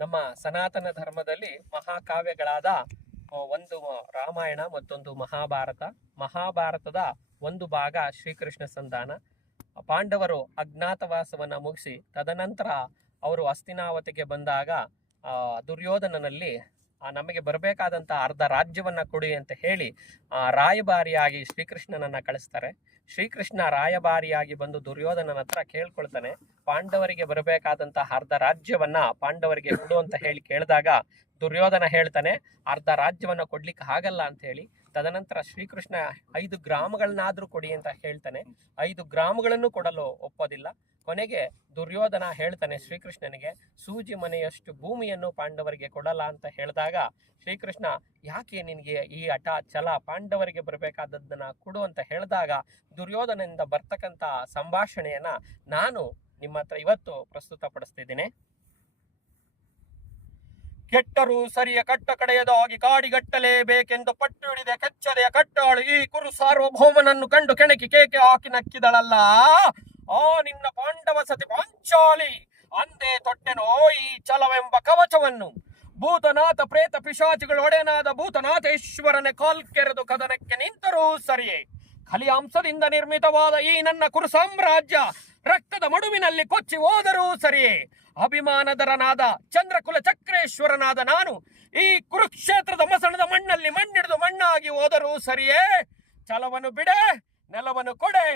ನಮ್ಮ ಸನಾತನ ಧರ್ಮದಲ್ಲಿ ಮಹಾಕಾವ್ಯಗಳಾದ ಒಂದು ರಾಮಾಯಣ ಮತ್ತೊಂದು ಮಹಾಭಾರತ. ಮಹಾಭಾರತದ ಒಂದು ಭಾಗ ಶ್ರೀಕೃಷ್ಣ ಸಂಧಾನ. ಪಾಂಡವರು ಅಜ್ಞಾತವಾಸವನ್ನ ಮುಗಿಸಿ ತದನಂತರ ಅವರು ಹಸ್ತಿನಾವತಿಗೆ ಬಂದಾಗ ದುರ್ಯೋಧನನಲ್ಲಿ ನಮಗೆ ಬರಬೇಕಾದಂಥ ಅರ್ಧ ರಾಜ್ಯವನ್ನ ಕೊಡಿ ಅಂತ ಹೇಳಿ ರಾಯಭಾರಿಯಾಗಿ ಶ್ರೀಕೃಷ್ಣನನ್ನ ಕಳಿಸ್ತಾರೆ. ಶ್ರೀಕೃಷ್ಣ ರಾಯಭಾರಿಯಾಗಿ ಬಂದು ದುರ್ಯೋಧನನ ಹತ್ರ ಕೇಳ್ಕೊಳ್ತಾನೆ, ಪಾಂಡವರಿಗೆ ಬರಬೇಕಾದಂತಹ ಅರ್ಧ ರಾಜ್ಯವನ್ನ ಪಾಂಡವರಿಗೆ ಕೊಡು ಅಂತ ಹೇಳಿ ಕೇಳಿದಾಗ ದುರ್ಯೋಧನ ಹೇಳ್ತಾನೆ, ಅರ್ಧ ರಾಜ್ಯವನ್ನ ಕೊಡ್ಲಿಕ್ಕೆ ಆಗಲ್ಲ ಅಂತ ಹೇಳಿ. ತದನಂತರ ಶ್ರೀಕೃಷ್ಣ 5 ಗ್ರಾಮಗಳನ್ನಾದ್ರೂ ಕೊಡಿ ಅಂತ ಹೇಳ್ತಾನೆ. 5 ಗ್ರಾಮಗಳನ್ನು ಕೊಡಲು ಒಪ್ಪೋದಿಲ್ಲ. ಕೊನೆಗೆ ದುರ್ಯೋಧನ ಹೇಳ್ತಾನೆ ಶ್ರೀಕೃಷ್ಣನಿಗೆ, ಸೂಜಿ ಮನೆಯಷ್ಟು ಭೂಮಿಯನ್ನು ಪಾಂಡವರಿಗೆ ಕೊಡಲ್ಲ ಅಂತ ಹೇಳಿದಾಗ ಶ್ರೀಕೃಷ್ಣ, ಯಾಕೆ ನಿನಗೆ ಈ ಹಠ ಛಲ, ಪಾಂಡವರಿಗೆ ಬರಬೇಕಾದದ್ದನ್ನ ಕೊಡು ಅಂತ ಹೇಳಿದಾಗ ದುರ್ಯೋಧನದಿಂದ ಬರ್ತಕ್ಕಂಥ ಸಂಭಾಷಣೆಯನ್ನ ನಾನು ನಿಮ್ಮ ಹತ್ರ ಇವತ್ತು ಪ್ರಸ್ತುತಪಡಿಸ್ತಿದ್ದೀನಿ. ಕೆಟ್ಟರು ಸರಿಯ ಕಟ್ಟ ಕಡೆಯದಾಗಿ ಕಾಡಿಗಟ್ಟಲೇಬೇಕೆಂದು ಪಟ್ಟು ಹಿಡಿದ ಕೆಚ್ಚದೆಯ ಕಟ್ಟಾಳು ಈ ಕುರು ಸಾರ್ವಭೌಮನನ್ನು ಕಂಡು ಕೆಣಕಿ ಕೇಕೆ ಹಾಕಿ ನಕ್ಕಿದಳಲ್ಲ. ಆ ನಿನ್ನ ಪಾಂಡವ ಸತಿ ಪಾಂಚಾಲಿ ಅಂದೇ ತೊಟ್ಟೆನೋ ಈ ಛಲವೆಂಬ ಕವಚವನ್ನು. ಭೂತನಾಥ ಪ್ರೇತ ಪಿಶಾಚಿಗಳ ಒಡೆಯನಾದ ಭೂತನಾಥೇಶ್ವರನೇ ಕಾಲ್ಕೆರೆದು ಕದನಕ್ಕೆ ನಿಂತರೂ ಸರಿಯೇ, ಕಲಿಯಾಂಶದಿಂದ ನಿರ್ಮಿತವಾದ ಈ ನನ್ನ ಕುರು ಸಾಮ್ರಾಜ್ಯ ರಕ್ತದ ಮಡುವಿನಲ್ಲಿ ಕೊಚ್ಚಿ ಹೋದರೂ ಸರಿಯೇ, ಅಭಿಮಾನದರನಾದ ಚಂದ್ರಕುಲ ಚಕ್ರೇಶ್ವರನಾದ ನಾನು ಈ ಕುರುಕ್ಷೇತ್ರದ ಮಸಣದ ಮಣ್ಣಲ್ಲಿ ಮಣ್ಣಿಡಿದು ಮಣ್ಣಾಗಿ ಹೋದರೂ ಸರಿಯೇ, ಛಲವನ್ನು ಬಿಡೆ ನೆಲವನ್ನು ಕೊಡೆ.